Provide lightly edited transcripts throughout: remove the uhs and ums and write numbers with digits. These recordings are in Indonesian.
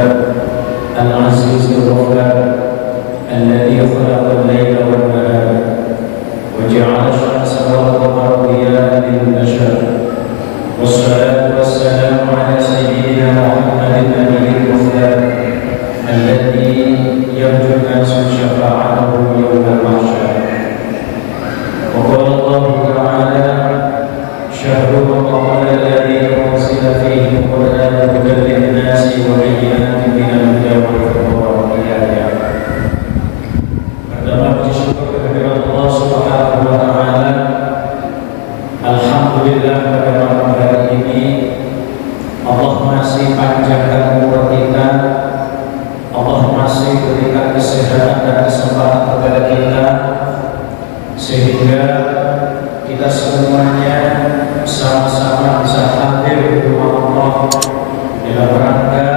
العزيز الغفار الذي خلق الليل والنهار وجعل الشمس والقمر ضياء للبشر والصلاة والسلام على سيدنا محمد النبي المختار الذي يرجو الناس شفاعته يوم المحشر. وقال الله تعالى: شهر رمضان الذي أنزل فيه القرآن هدى للناس وبينات من الهدى والفرقان. Pertama puji syukur kehadirat Allah Subhanahu wa taala. Alhamdulillah pada malam hari ini Allah masih panjangkan umur kita. Allah masih berikan kesehatan dan kesempatan kepada kita sehingga kita semuanya sama-sama bisa hadir di rumah Allah dalam rangka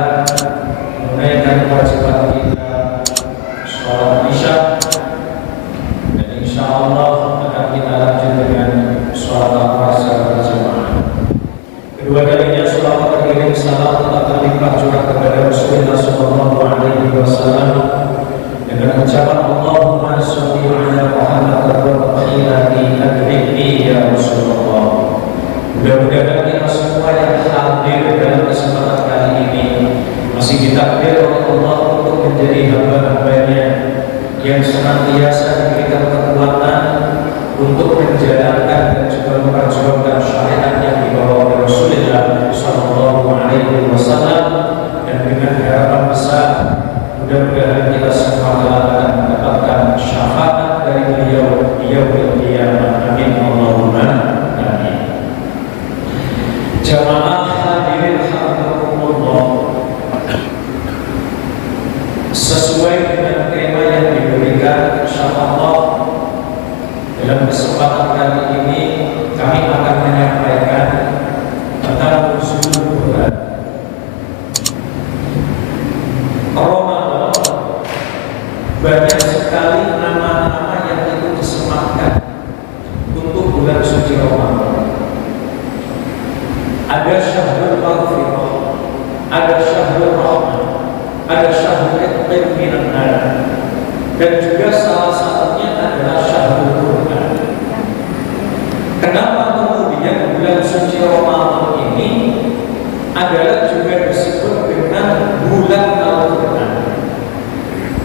menunaikan kewajiban kita sholat isya, dan insya Allah akan kita lanjut dengan sholat asar berjamaah. Kedua kalinya sholat terkirim salam tetap terlimpah curah kepada Rasulullah Sallallahu Alaihi Wasallam dengan ucapan Allahumma sholli ala Muhammad wa khilati adrikni ya Rasulullah. Mudah-mudahan kita semua yang hadir dalam kesempatan kali ini masih ditakdir oleh Allah untuk menjadi hamba-hambanya yang senantiasa diberikan kekuatan untuk menjalankan dan juga memperjuangkan syariat yang dibawa oleh Rasulullah Sallallahu Alaihi Wasallam, dan dengan harapan besar mudah-mudahan kita semua akan mendapatkan syafaat dari beliau di yaumil qiyamah. Amin Allahumma amin. Jamaah hadirin rahimakumullah, sesuai dengan tema yang diberikan insyaallah dalam kesempatan kali ini kami akan menyampaikan tentang nuzulul Quran. Ramadan banyak sekali nama-nama yang itu disematkan untuk bulan suci Ramadan. Ada syahrul maghfirah, ada syahrul rahmah, ada syahrul itqin minan nar, dan juga salah satunya adalah syahrul Quran. Kenapa kemudian bulan suci Ramadan ini adalah juga disebut dengan bulan Al-Quran?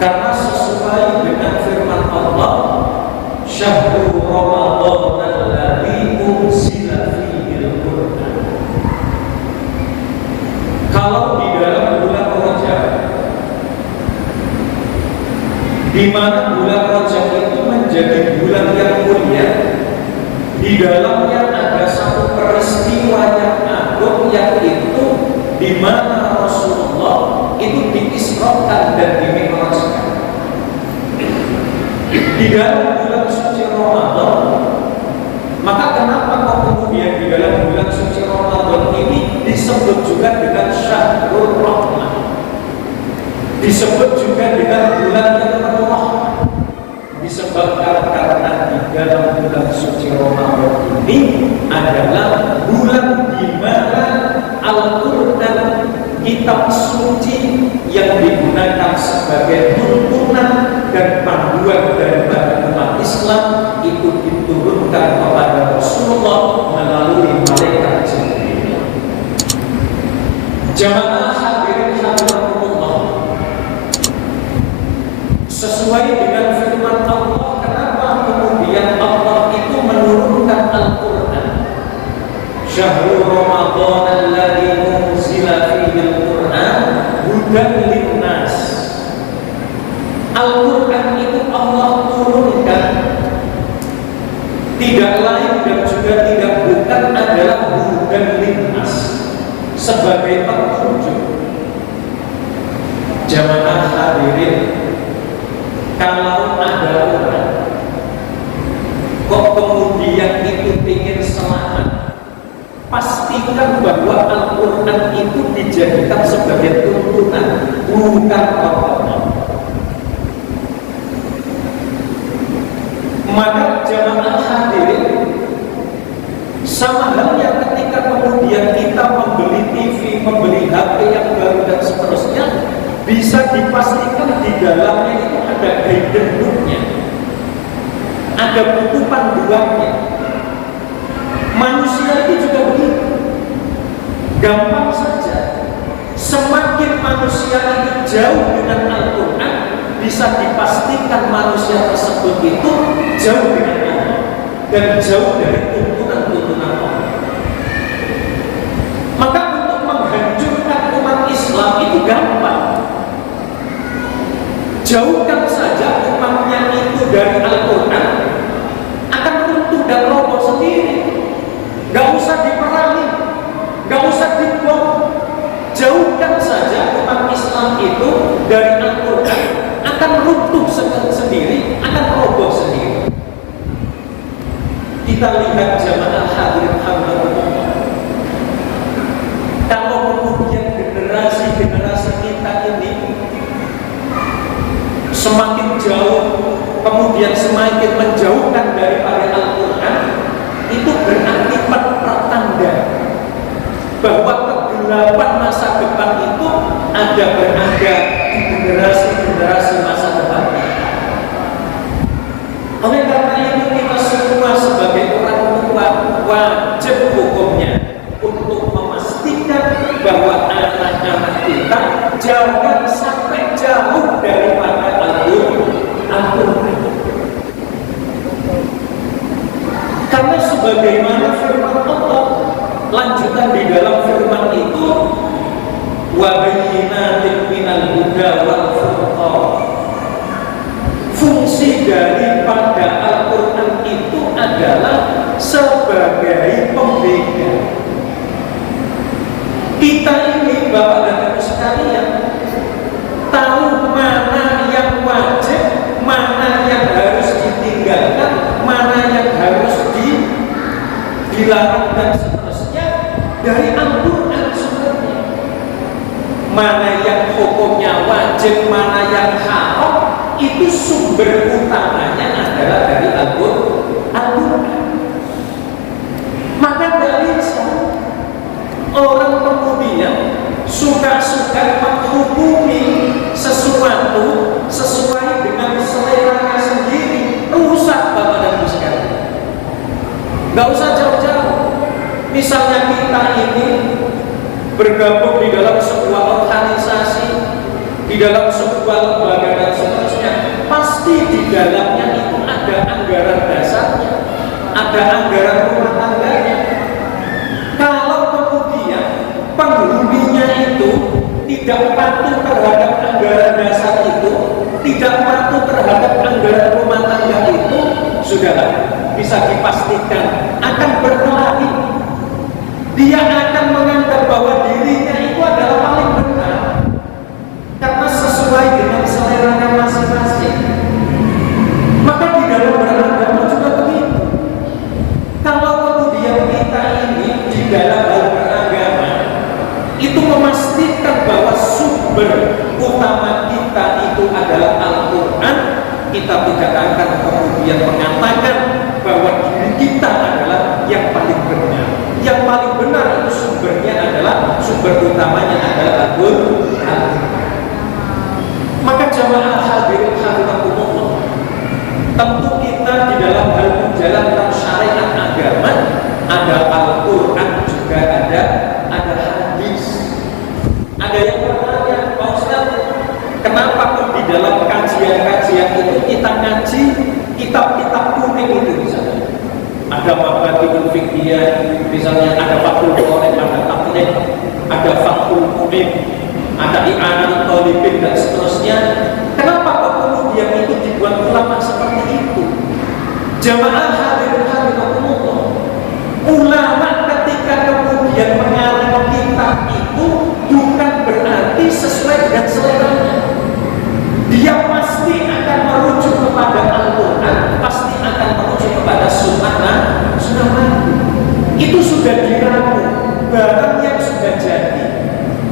Karena sesuai dengan firman Allah, syahrul Ramadan alladzi unzila fihi al-Quran. Kalau di dalam bulan Rajab, di mana bulan Rajab itu menjadi bulan yang mulia, di dalamnya ada satu peristiwa yang agung, yang itu di mana Rasulullah itu diisrakan dan dimi'rajkan. Di dalam bulan suci Ramadan, maka kenapa kok kemudian di dalam bulan suci Ramadan ini disebut juga dengan syahrul rahmah, disebut juga dengan bulan yang penuh rahmat? Disebabkan karena di dalam bulan suci Ramadan ini adalah bulan di mana Al-Quran, kitab suci yang digunakan sebagai tuntunan dan panduan dari umat Islam, itu diturunkan kepada Rasulullah melalui malaikat Jibril. Jamaah hadirin rahimakumullah, sesuai dengan firman Allah, kenapa kemudian Allah itu menurunkan Al-Quran? Syahrul Ramadan alladzi unzila fihi al-Quran hudan linnas. Al-Quran itu Allah turunkan tidak lain dan juga tidak bukan adalah hudan linnas, sebagai petunjuk. Jamaah hadirin, kalau ada orang kok kemudian itu ingin selamat, pastikan bahwa Al-Quran itu dijadikan sebagai tuntunan, bukan potongan. Maka jamaah hadirin, sama halnya ketika kemudian kita membeli TV, membeli HP yang baru dan seterusnya, bisa dipastikan di dalamnya itu ada guidance book-nya, ada buku panduannya. Manusia itu juga begitu, gampang saja. Semakin manusia itu jauh dengan Al-Quran, bisa dipastikan manusia tersebut itu jauh dengan Allah dan jauh dari tuntunan-tuntunan Allah. Maka untuk menghancurkan umat Islam itu gampang. Jauhkan saja umatnya itu dari Al-Quran, akan runtuh dan roboh sendiri. Gak usah diperangi, gak usah dibom. Jauhkan saja umat Islam itu dari Al-Quran, akan runtuh sendiri, akan roboh sendiri. Kita lihat jamaah hadirin hamdalillah. Kalau kemudian generasi-generasi kita ini semakin jauh, kemudian semakin menjauhkan daripada Al-Quran, itu berarti pertanda bahwa kegelapan masa depan itu ada berada di generasi-generasi masa depan. Oleh karena itu kita semua sebagai orang tua wajib hukumnya untuk memastikan bahwa anak-anak kita jangan sampai jauh daripada Al-Quran. Karena sebagaimana firman Allah, lanjutan di dalam firman itu, wa bayyinatin minal huda wal furqan. Fungsi daripada Al-Quran itu adalah sebagai pembeda. Kita ini Bapak dan Ibu sekalian tahu mana yang wajib, mana yang harus ditinggalkan, mana yang harus dilarang dan seterusnya dari Al-Quran sebenarnya. Mana yang hukumnya wajib, mana yang haram, itu sumber utamanya adalah dari Al-Quran. Maka dari orang kemudian suka-suka menghukumi sesuatu sesuai dengan seleranya sendiri, rusak Bapak dan Ibu sekalian. Gak usah jauh-jauh. Misalnya kita ini bergabung di dalam sebuah organisasi, di dalam sebuah lembaga dan seterusnya, pasti di dalamnya itu ada anggaran dasarnya, ada anggaran rumah tangganya. Kalau kemudian penghuninya itu tidak patuh terhadap anggaran dasar itu, tidak patuh terhadap anggaran rumah tangga itu, sudahlah, bisa dipastikan akan berkelahi. Dia akan menganggap bahwa dirinya itu adalah paling benar karena sesuai dengan seleranya masing-masing. Maka di dalam beragama juga begitu. Kalau kemudian kita ini di dalam hal beragama itu memastikan bahwa sumber utama kita itu adalah Al-Quran, kita tidak akan kemudian mengatakan bahwa diri kita adalah yang paling benar. Yang paling benar itu sumbernya adalah, sumber utamanya adalah Al-Quran. Maka jamaah hadirin hafizakumullah, tentu kita di dalam hal menjalankan syariat agama ada Al-Quran, juga ada hadis. Ada yang bertanya, Pak Ustaz, kenapa kok di dalam kajian-kajian itu kita ngaji kitab-kitab kuning itu misalnya? Ada Mabatibul Fiqhiyah, misalnya ada Fathul Qorib, ada Taqrib, ada Fathul Mu'in, ada I'anatul Talibin dan seterusnya. Kenapa kok kemudian itu dibuat ulama seperti itu? Jamaah hadirin hafizakumullah, ulama ketika kemudian mengarang kitab itu bukan berarti sesuai dengan seleranya. Dia pasti akan merujuk kepada Al-Quran, pasti akan merujuk kepada sunnah Nabi. Itu sudah diramu, barang yang sudah jadi,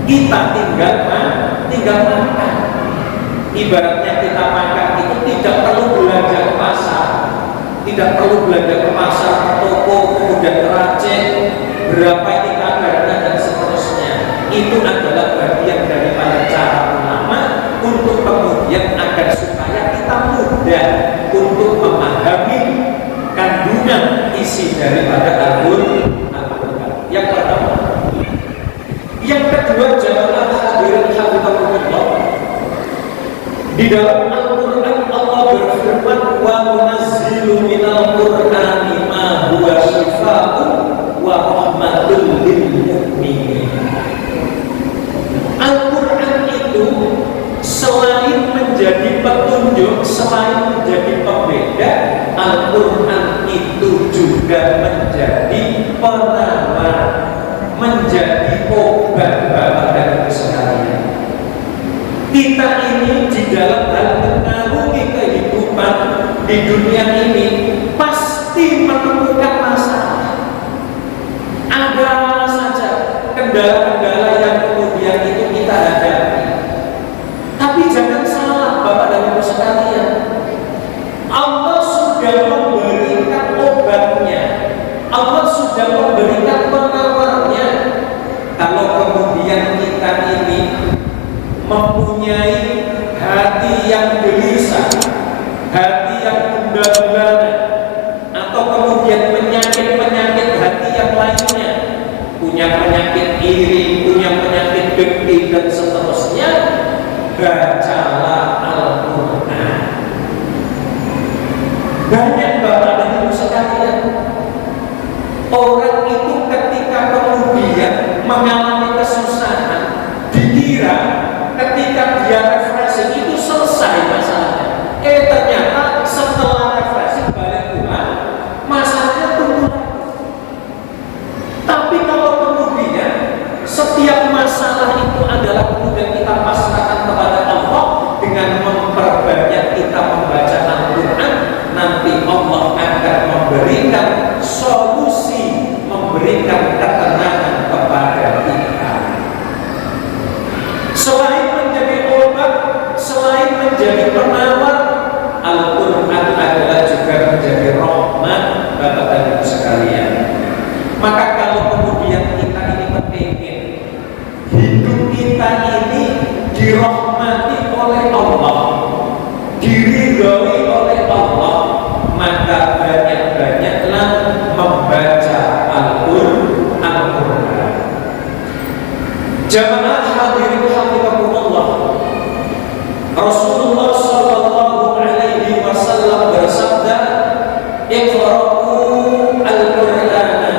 kita tinggal makan. Ibaratnya kita makan itu tidak perlu belanja ke pasar, tidak perlu belanja ke pasar, ke toko, kemudian keracik, berapa ini kadarnya dan seterusnya. Itu adalah bagian daripada cara ulama Di dalam Al-Quran Allah berfirman, wa munazzilu minal Qur'ani ma huwa shifaa'un wa rahmatul lil mu'minin. Al-Quran itu selain menjadi petunjuk, selain menjadi pembeda, Al-Quran itu juga menjadi penawar, menjadi obat Bapak dan Ibu sekalian. Kita ini di dalam hal mengarungi kehidupan di dunia ini pasti menemukan masalah. Ada saja kendala-kendala yang kemudian itu kita hadapi. Tapi jangan salah Bapak dan Ibu sekalian, Allah sudah memberikan obatnya, Allah sudah memberikan penawarnya. Kalau kemudian kita ini mempunyai hati yang gelisah, hati yang gundah-gulana, atau kemudian penyakit-penyakit hati yang lainnya, punya penyakit iri, punya penyakit dengki dan seterusnya, bacalah Al-Quran. Banyak Bapak dan Ibu sekalian, orang itu ketika kemudian mengalami kesusahan, dikira ketika dia refreshing itu selesai masalahnya. Ternyata setelah refreshing balik pulang, masalahnya tumbuh. Tapi kalau kemudian setiap masalah itu adalah kemudian kita pasrahkan kepada Allah dengan memperbanyak kita membaca Al-Quran, nanti Allah akan memberikan solusi, memberikan ketenangan kepada kita. Selain menjadi obat, selain menjadi penawar, Al-Quran adalah juga menjadi rahmat Bapak dan Ibu sekalian. Maka kalau kemudian kita ini berpikir hidup kita ini dirahmati oleh Allah, diridhoi oleh Allah, maka banyak-banyaklah membaca Al-Quran. Jamaah hadirin hafizakumullah, Rasulullah sallallahu alaihi wasallam bersabda, "Iqra'u al-Qur'ana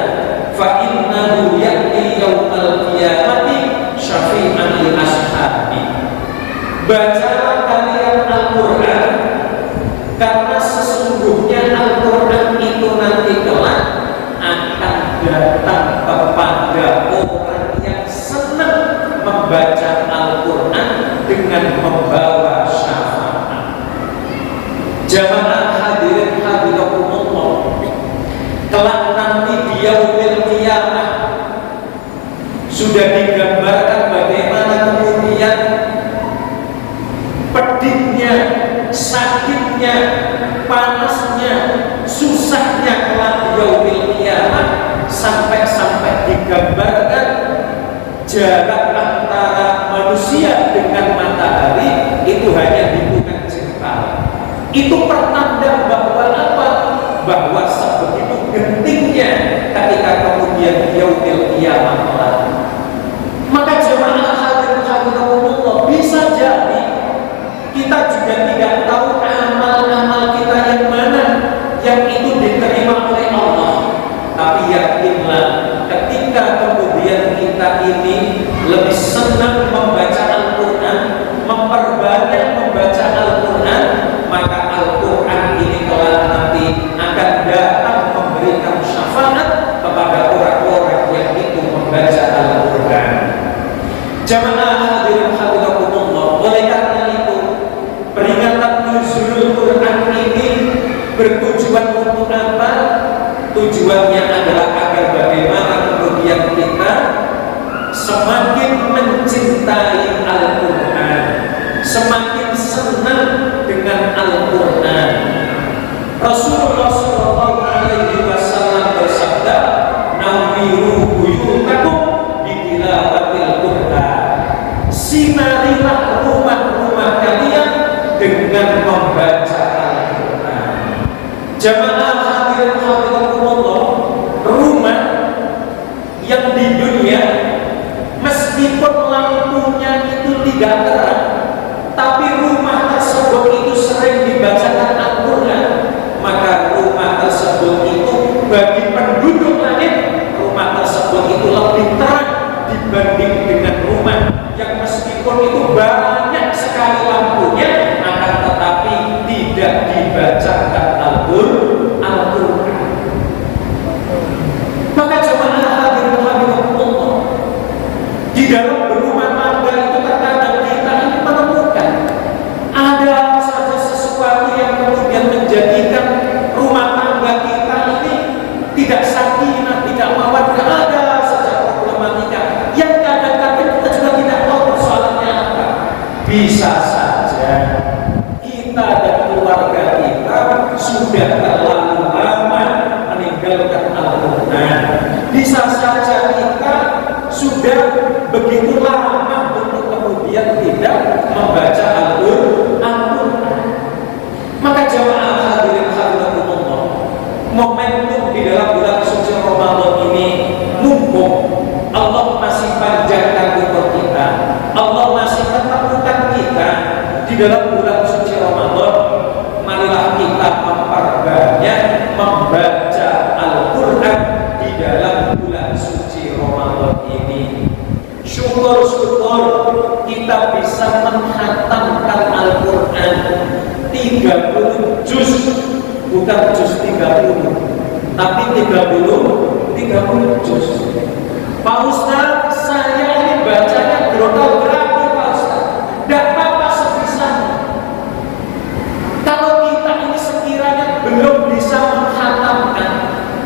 fa innahu ya'ti yaumal qiyamati syafi'an li ashabi." Bacalah kalian Al-Quran, karena sesungguhnya Al-Quran itu nanti kelak akan datang kepada orang yang senang membaca Al-Quran dengan membawa syafaat. Jamaah hadirin hadiratullah, kelak nanti di yaumil qiyamah sudah digambarkan bagaimana kemudian pedihnya, sakitnya, panasnya, susahnya kelak di yaumil qiyamah, sampai digambarkan jarak antara manusia dengan matahari itu hanya hitungan jengkal. Itu pertanda bahwa apa? Bahwa sebegitu gentingnya ketika kemudian yaumil qiyamah kelak. Maka jemaah hadirin hadiratullah, bisa jadi kita juga tidak tahu amal-amal kita yang mana yang itu diterima oleh Allah. Tapi yakinlah, ketika kemudian kita ini lebih senang membaca Al-Quran, memperbanyak membaca Al-Quran, maka Al-Quran ini kelak nanti akan datang memberikan syafaat kepada orang-orang yang itu membaca Al-Quran. Jamaah hadirin hadiratullah, oleh karena itu peringatan nuzulul Quran ini bertujuan untuk apa? Tujuannya adalah agar bagaimana kemudian kita semakin mencintai Al-Quran, semakin senang dengan Al-Quran. Rasulullah sallallahu alaihi wasallam bersabda, "Nawwiru buyutakum bitilawatil Quran." Sinarilah rumah-rumah kalian dengan membaca Al-Quran. Jamaah hadirin hadiratullah, rumah yang di dunia meskipun lampunya itu tidak terang, tapi rumah tersebut itu banyak sekali lampunya, akan tetapi tidak dibacakan Al-Quran. Maka jemaah hadirin rahimakumullah, di dalam berumah tangga itu terkadang kita ini menemukan ada saja sesuatu yang kemudian menjadikan rumah tangga kita ini tidak sakinah, tidak mawaddah. Ada saja problematika yang kadang-kadang kita juga tidak tahu persoalannya apa. Bisa saja kita dan keluarga kita sudah terlalu lama meninggalkan Al-Quran. Bisa saja kita sudah begitu lama untuk kemudian tidak membaca Al-Quran. Maka jamaah hadirin rahimakumullah, momentum di dalam bulan suci Ramadan ini, mumpung Allah masih panjangkan umur kita, Allah masih menemukan kita di dalam bulan suci Ramadan, marilah kita memperbanyak membaca Al-Quran di dalam bulan suci Ramadan ini. Syukur-syukur kita bisa menghatamkan Al-Quran 30 juz, bukan juz 30, tapi 30 juz. Pak Ustaz, saya ini bacanya gerondol-gerabul Pak Ustaz. Tidak apa-apa sebisanya. Kalau kita ini sekiranya belum bisa menghatamkan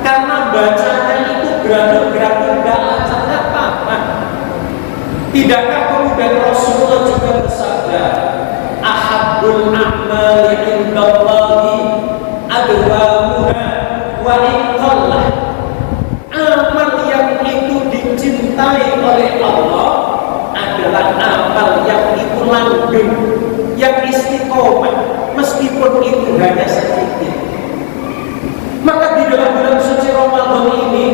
karena bacanya itu gerabul-gerabul tidak lancar, tidak apa-apa. Tidakkah kemudian Rasulullah juga bersabda, ahabbul a'mali indallahi adwamuha wa iqallah. Amal yang itu dicintai oleh Allah adalah amal yang itu langgeng, yang istiqomah, meskipun itu hanya sedikit. Maka di dalam bulan suci Ramadan ini,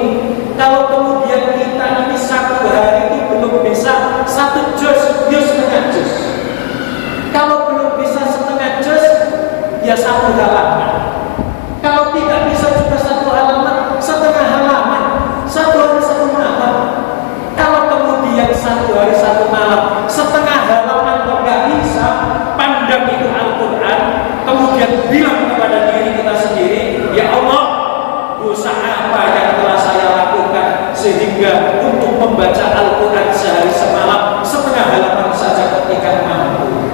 kalau kemudian kita ini satu hari itu belum bisa 1 juz, ya setengah juz. Kalau belum bisa setengah juz, ya 1 halaman. Kalau tidak bisa juga 1 halaman, setengah halaman. 1 hari 1 malam. Kalau kemudian 1 hari 1 malam, setengah halaman kok nggak bisa, pandang itu Al-Quran, kemudian bilang kepada diri kita sendiri, ya Allah, dosa apa yang telah saya lakukan sehingga untuk membaca Al-Quran sehari semalam setengah halaman saja ketika mampu.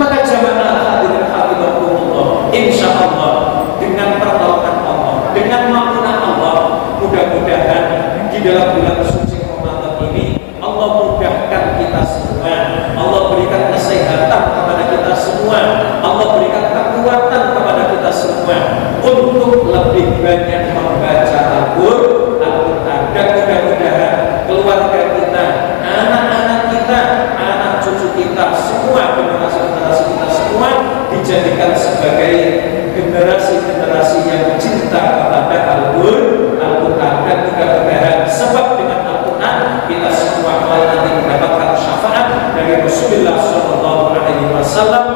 Maka jamaah hadirin rahimakumullah, insya Allah dengan pertolongan Allah, dengan mampunah Allah, mudah-mudahan di dalam bulan suci Ramadan ini Allah mudahkan kita semua, Allah berikan kesehatan kepada kita semua, Allah berikan kekuatan kepada kita semua untuk lebih banyak membaca Al-Quran. Dan mudah-mudahan keluarga kita, anak-anak kita, anak cucu kita, semua generasi-generasi kita semua dijadikan sebagai generasi-generasi yang cinta kepada Al-Quran. Dan mudah-mudahan sebab dengan Al-Quran kita semua nanti mendapatkan syafaat dari Rasulullah SAW